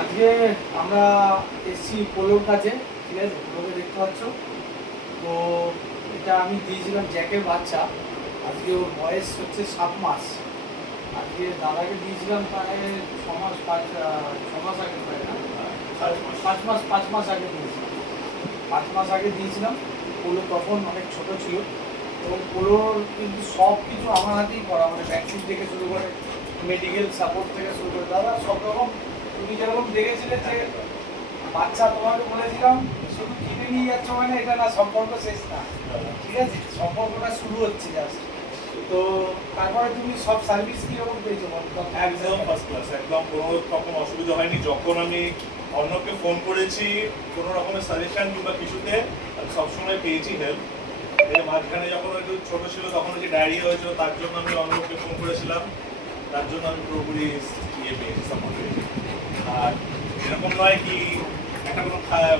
আজকে আমরা এসছি পোলোর কাছে, ঠিক আছে? পোলোকে দেখতে পাচ্ছ তো। এটা আমি দিয়েছিলাম জ্যাকের বাচ্চা। আজকে ওর বয়স হচ্ছে 7 মাস। আজকে দাদাকে দিয়েছিলাম প্রায় 6 মাস, 6 মাস আগে, প্রায় না 5 মাস আগে দিয়েছিলাম। 5 মাস আগে দিয়েছিলাম। পোলো তখন অনেক ছোট ছিল এবং পোলোর কিন্তু সব কিছু আমার হাতেই করা, মানে ভ্যাকসিন থেকে শুরু করে মেডিকেল সাপোর্ট থেকে শুরু করে দাদা সব রকম। তুমি যেরকম দেখেছিলে যে বাচ্চা তোমাকে বলেছিলাম শুধু কিনে নিয়ে যাচ্ছ, মানে এটা না, সম্পর্ক শেষ না, ঠিক আছে? সম্পর্কটা শুরু হচ্ছে জাস্ট। তো তারপরে তুমি সব সার্ভিস কিরকম পেয়েছো বলো? একদম ফার্স্ট ক্লাস, একদম কোনো রকম অসুবিধা হয়নি। যখন আমি অন্যকে ফোন করেছি কোনো রকমের সাজেশন কিংবা কিছুতে, আমি সবসময় পেয়েছি হেল্প। এই মাঝখানে যখন একটু ছোট ছিল তখন যে ডায়রিয়া হয়েছিল, তার জন্য আমি অন্যকে ফোন করেছিলাম, তার জন্য আমি পুরোপুরি পেয়েছি, সাপোর্ট পেয়েছি। আর এরকম নয় কি একটা কোনো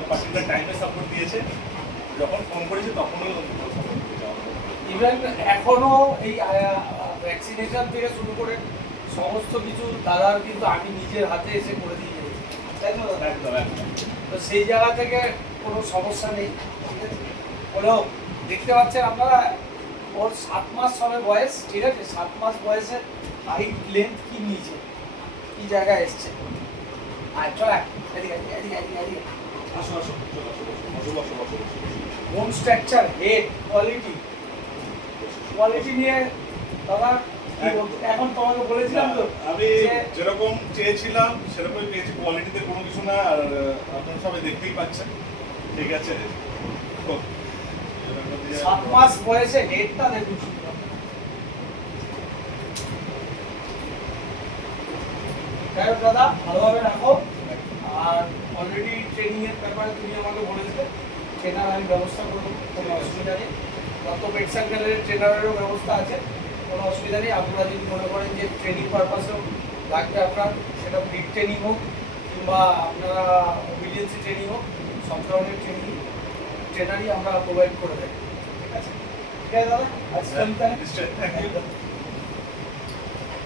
পার্টিকুলার টাইমে সাপোর্ট দিয়েছে, যখন ফোন করেছি তখনই সাপোর্ট দিয়েছে। ইভেন এখনো এই ভ্যাকসিনেশন থেকে শুরু করে সমস্ত কিছু দাদার কিন্তু আমি নিজের হাতে এসে করে দিয়ে গেছি, তাই তো দাদা? একদম একদম। তো সেই জায়গা থেকে কোনো সমস্যা নেই, ঠিক আছে? হলো দেখতে পাচ্ছেন আপনারা, ওর 7 মাস সবে বয়স, ঠিক আছে? 7 মাস বয়সে হাইট লেন্থ কি নিয়েছে, কি জায়গায় এসছে। আর চল এদিকে এদিকে এদিকে এদিকে এদিকে। আসো আসো, চলো আসো, বসো বসো বসো বসো। বোন স্ট্রাকচার, হেড কোয়ালিটি, কোয়ালিটি নিয়ে দাদা কি বলতো? এখন তোমাকে বলেছিলাম তো আমি যে যেরকম চেয়েছিলাম সেরকমই পেয়েছি, কোয়ালিটিতে কোনো কিছু না। আর আপনারা সবাই দেখতেই পাচ্ছেন, ঠিক আছে? তো, 7 মাস বয়সে হেডটা দেখুন শুধু। যাই হোক দাদা, ভালোভাবে রাখো। আর অলরেডি ট্রেনিং এর ব্যাপারে তুমি আমাকে বলেছিলে, ট্রেনার আমি ব্যবস্থা করবো, কোনো অসুবিধা নেই। তত পেট সার্কেলের ট্রেনারেরও ব্যবস্থা আছে, কোনো অসুবিধা নেই। আপনারা যদি মনে করেন যে ট্রেনিং পারপাসেও লাগবে আপনার, সেটা ব্রিড ট্রেনিং হোক কিংবা আপনারা ওবিডিয়েন্সি ট্রেনিং হোক, সব ধরনের ট্রেনারই আমরা প্রোভাইড করে দেয়, ঠিক আছে? ঠিক আছে দাদা, আজকে আমি তাহলে নিশ্চয়ই।